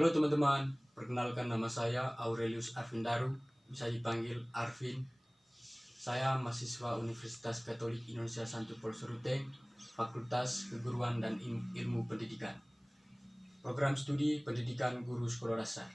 Halo teman-teman, perkenalkan nama saya Aurelius Arvindaru, bisa dipanggil Arvin. Saya mahasiswa Universitas Katolik Indonesia Santo Paulus Ruteng, Fakultas Keguruan dan Ilmu Pendidikan. Program studi pendidikan guru sekolah dasar.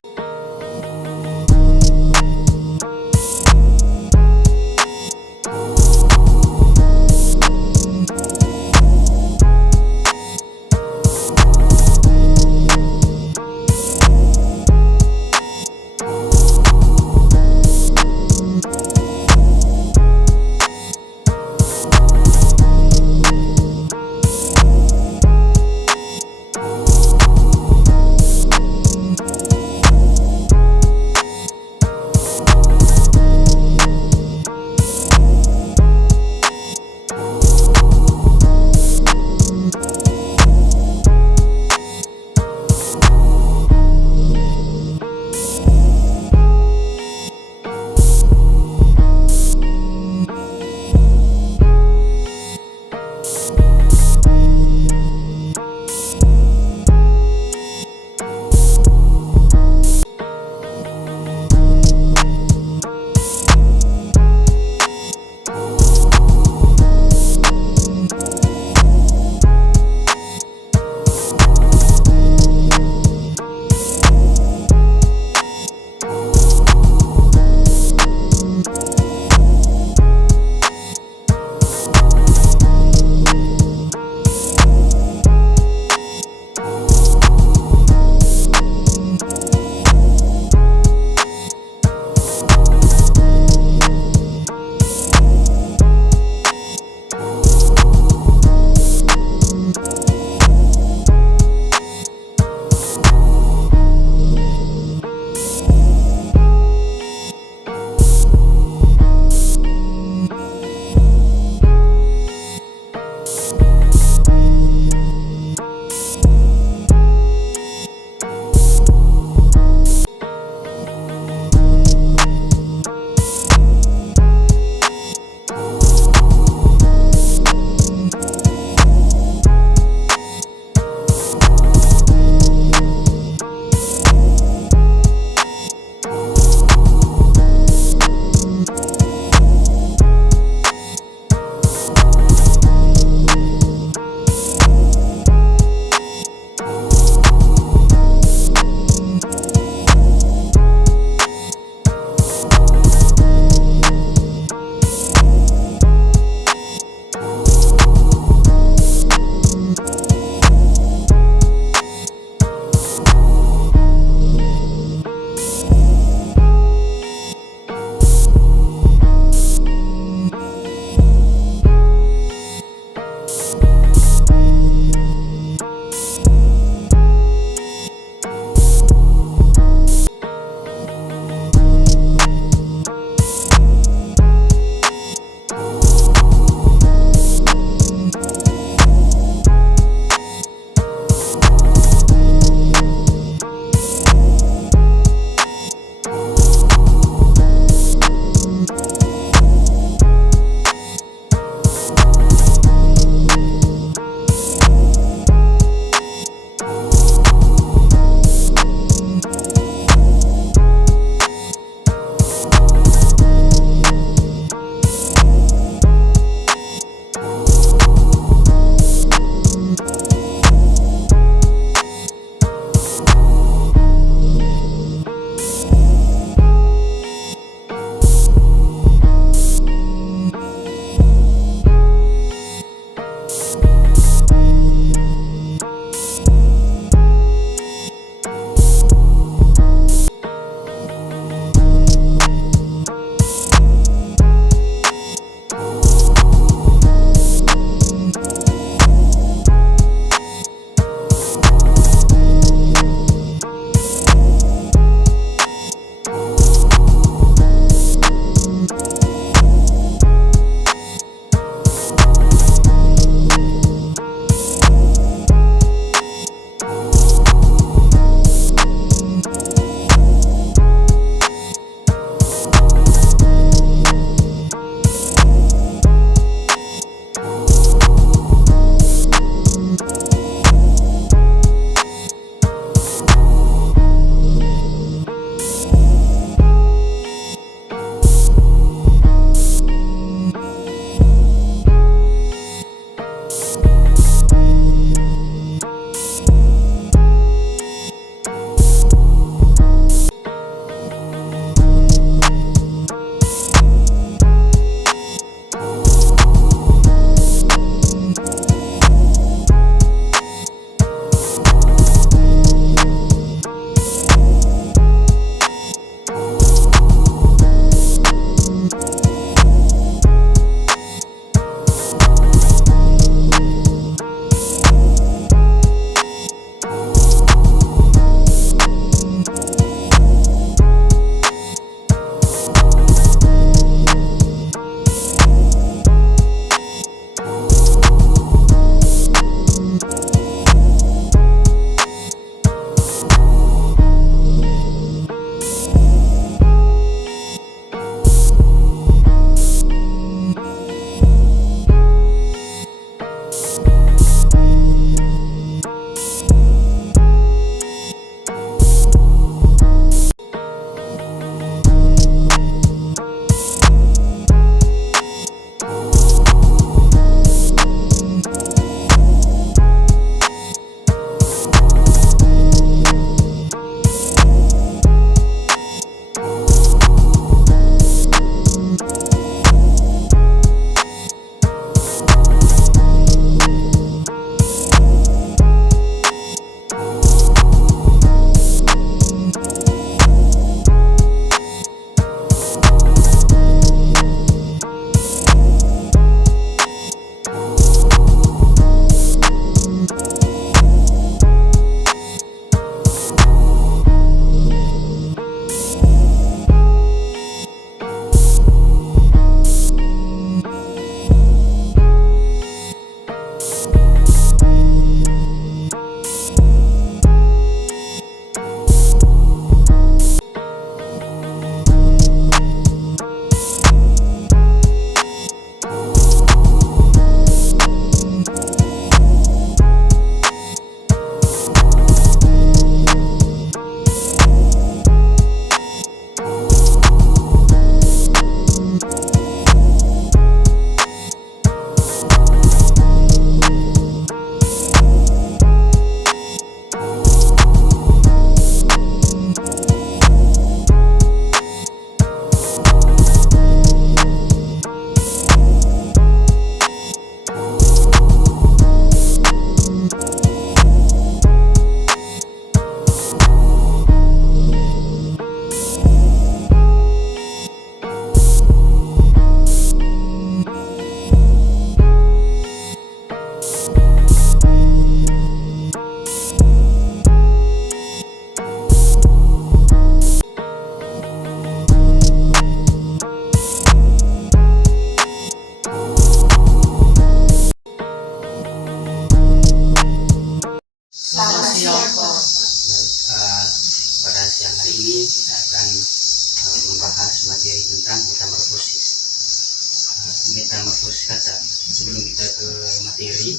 metamorfosis kata. Sebelum kita ke materi,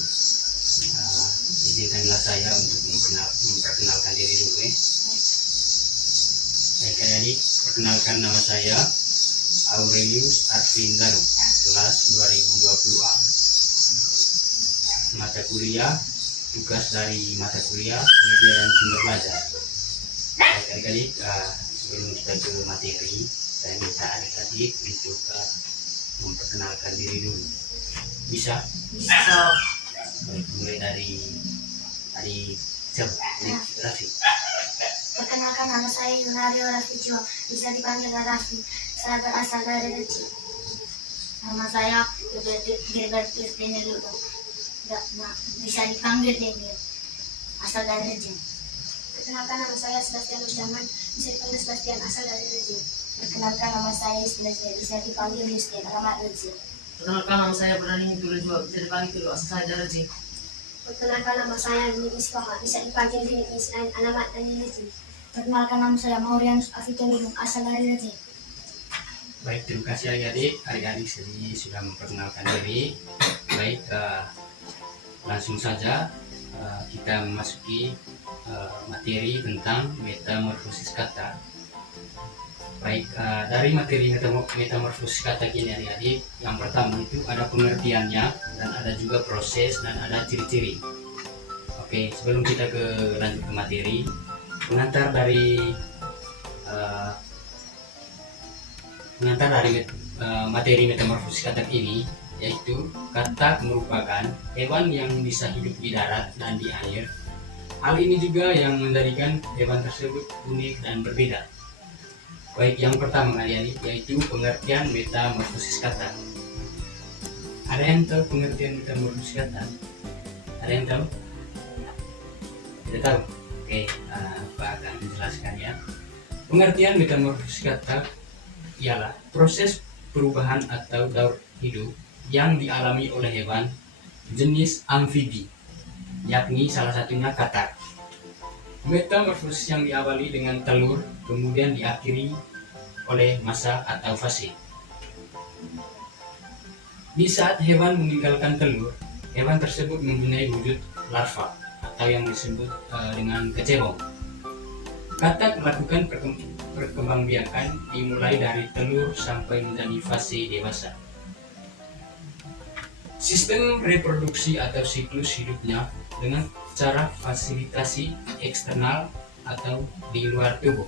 izinkanlah saya untuk memperkenalkan diri dulu. Baik adik, perkenalkan nama saya Aurelius Arvin Daru, kelas 2020A. Mata kuliah, tugas dari mata kuliah media dan sumber belajar. Baik adik-adik, sebelum kita ke materi, saya minta adik-adik untuk memperkenalkan diri dulu. Bisa? Bisa. Baik, mulai dari adik Raffi. Perkenalkan, nama saya Yunario Raffi Jiwa, bisa dipanggil Raffi. Saya berasal dari Reci. Nama saya Gilbertus Deneluto, bisa dipanggil Denil, asal dari Reci. Perkenalkan, nama saya Sebastian Usdaman, bisa dipanggil Sebastian, asal dari Reci. Perkenalkan, nama saya Justinus, bisa dipanggil Justin, alamat Reci. Perkenalkan, nama saya Bernardin Tulu juga, bisa dipanggil Tulu, asal saya dari Reci. Perkenalkan, nama saya Vini Isfaha, bisa dipanggil Vini Isnain, alamat dari Reci. Perkenalkan, nama saya Maurianus Afiturudung, asal dari Reci. Baik, terima kasih adik-adik. Adik-adik sendiri sudah memperkenalkan diri. Baik, langsung saja kita memasuki materi tentang metamorfosis kata. Baik, dari materi metamorfosis kata ini adik-adik, yang pertama itu ada pengertiannya dan ada juga proses dan ada ciri-ciri. Oke, sebelum kita lanjut ke materi, pengantar dari materi metamorfosis kata ini, yaitu katak merupakan hewan yang bisa hidup di darat dan di air. Hal ini juga yang menjadikan hewan tersebut unik dan berbeda. Baik, yang pertama adik-adik, yaitu pengertian metamorfosis kata. Ada yang tahu pengertian metamorfosis kata? Ada yang tahu? Tidak tahu? Oke, Pak akan menjelaskan ya. Pengertian metamorfosis kata ialah proses perubahan atau daur hidup yang dialami oleh hewan jenis amfibi, yakni salah satunya katak. Metamorfosis yang diawali dengan telur kemudian diakhiri oleh masa atau fase. Di saat hewan meninggalkan telur, hewan tersebut mempunyai wujud larva atau yang disebut dengan kecebong. Katak melakukan perkembangbiakan dimulai dari telur sampai menjadi fase dewasa. Sistem reproduksi atau siklus hidupnya dengan cara fasilitasi eksternal atau di luar tubuh.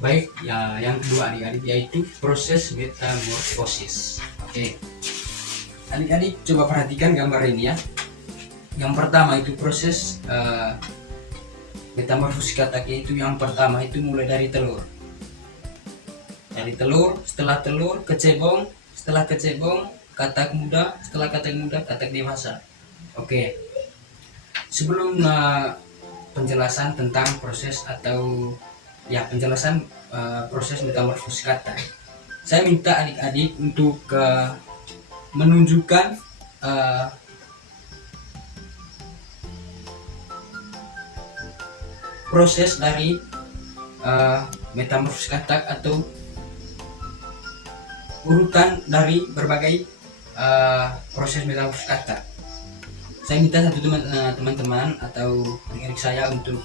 Baik, ya, yang kedua adik-adik, yaitu proses metamorfosis. Oke, adik-adik coba perhatikan gambar ini ya. Yang pertama itu proses metamorfosis katak, itu yang pertama itu mulai dari telur. Dari telur, setelah telur kecebong, setelah kecebong katak muda, setelah katak muda katak dewasa. Oke. Sebelum penjelasan tentang proses atau ya penjelasan proses metamorfosis katak, saya minta adik-adik untuk menunjukkan proses dari metamorfosis katak atau urutan dari berbagai proses metamorfosis katak. Saya minta satu teman-teman atau adik-adik saya untuk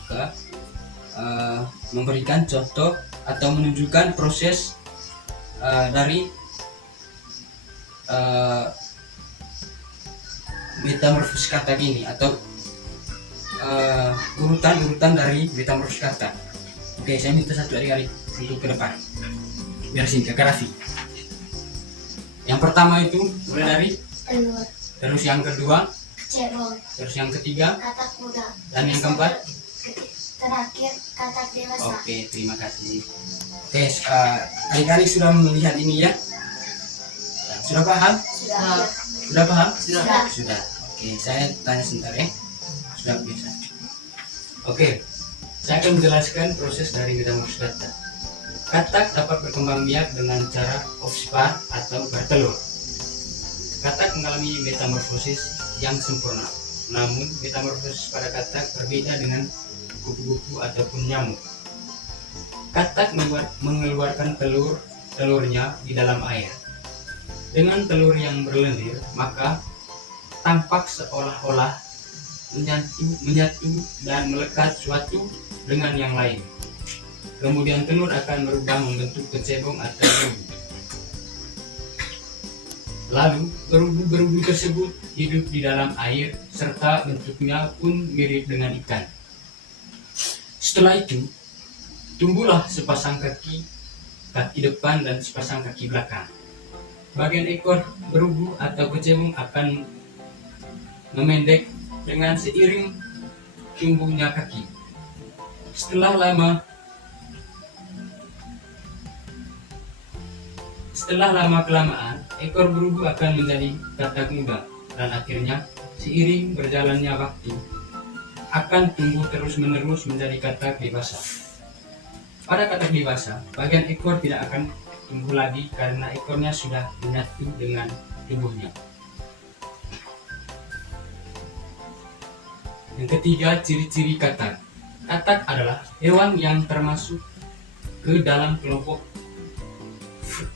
memberikan contoh atau menunjukkan proses dari metamorfosis katak ini atau urutan dari metamorfosis kata. Oke, saya minta satu adik-adik untuk ke depan biar singkat ke Raffi. Yang pertama itu mulai dari Telur, terus yang kedua, kecebong, terus yang ketiga, katak muda, dan yang keempat. terakhir katak dewasa. Oke, terima kasih. Oke, adik-adik sudah melihat ini ya? Sudah paham? Sudah. Sudah paham? Sudah. Sudah. Oke, saya tanya sebentar ya. Sudah biasa. Oke, saya akan menjelaskan proses dari metamorfosis katak. Katak dapat berkembang biak dengan cara ovipar atau bertelur. Katak mengalami metamorfosis yang sempurna, namun metamorfosis pada katak berbeda dengan kupu-kupu ataupun nyamuk. Katak mengeluarkan telur telurnya di dalam air. Dengan telur yang berlendir, maka tampak seolah-olah menyatu dan melekat suatu dengan yang lain. Kemudian telur akan berubah membentuk kecebong atau berubu. Lalu berubu-berubu tersebut hidup di dalam air serta bentuknya pun mirip dengan ikan. Setelah itu, tumbuhlah sepasang kaki depan dan sepasang kaki belakang. Bagian ekor berubu atau kecebong akan memendek dengan seiring tumbuhnya kaki. Setelah lama kelamaan, ekor berubu akan menjadi katak muda dan akhirnya seiring berjalannya waktu akan tumbuh terus-menerus menjadi katak dewasa. Pada katak dewasa, bagian ekor tidak akan tumbuh lagi karena ekornya sudah menyatu dengan tubuhnya. Yang ketiga, ciri-ciri katak. Katak adalah hewan yang termasuk ke dalam kelompok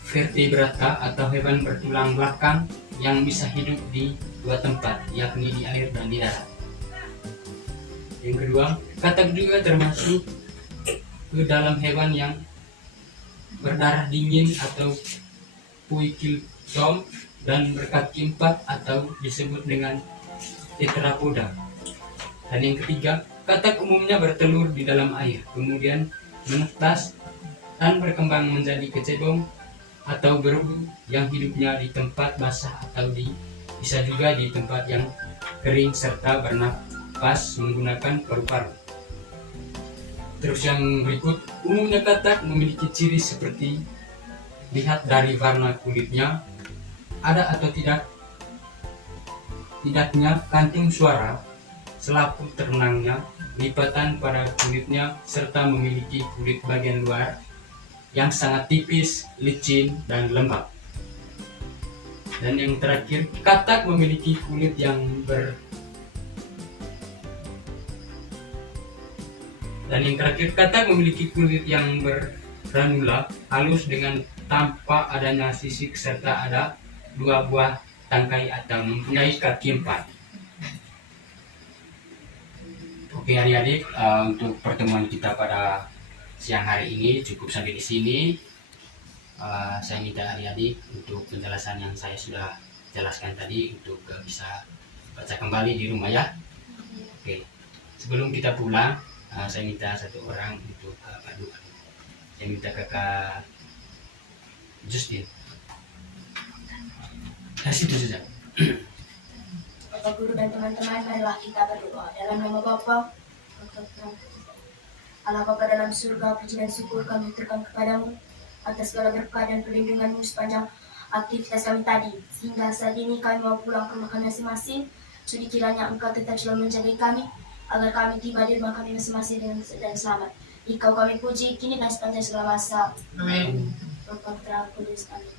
vertebrata atau hewan bertulang belakang yang bisa hidup di dua tempat, yakni di air dan di darat. Yang kedua, katak juga termasuk ke dalam hewan yang berdarah dingin atau puikilotom dan berkaki empat atau disebut dengan tetrapoda. Dan yang ketiga, katak umumnya bertelur di dalam air, kemudian menetas dan berkembang menjadi kecebong atau berubu yang hidupnya di tempat basah atau bisa juga di tempat yang kering serta bernapas menggunakan paru-paru. Terus yang berikut, umumnya katak memiliki ciri seperti lihat dari warna kulitnya, ada atau tidaknya kantung suara, selaput terenangnya, lipatan pada kulitnya, serta memiliki kulit bagian luar yang sangat tipis, licin, dan lembab. Dan yang terakhir, katak memiliki kulit yang bergranula, halus dengan tanpa adanya sisik serta ada dua buah tangkai atau mempunyai kaki empat. Oke adik-adik, untuk pertemuan kita pada siang hari ini cukup sampai di sini. Saya minta adik-adik untuk penjelasan yang saya sudah jelaskan tadi untuk bisa baca kembali di rumah ya. Oke, sebelum kita pulang, saya minta satu orang untuk padu. Saya minta kakak Justin. Dari situ saja. Bapak Guru dan teman-teman, marilah kita berdoa. Dalam nama Bapa, Allah Bapa dalam surga, puji dan syukur kami aturkan kepadamu atas segala berkah dan perlindunganmu sepanjang aktivitas kami tadi. Sehingga saat ini kami mau pulang ke rumah kami masing-masing. Sudi kiranya Engkau tetap selalu menjaga kami, agar kami tiba di rumah kami masing-masing dengan dan selamat. Engkau kami puji, kini dan sepanjang segala masa. Amin. Bapa Putra Kudus, amin.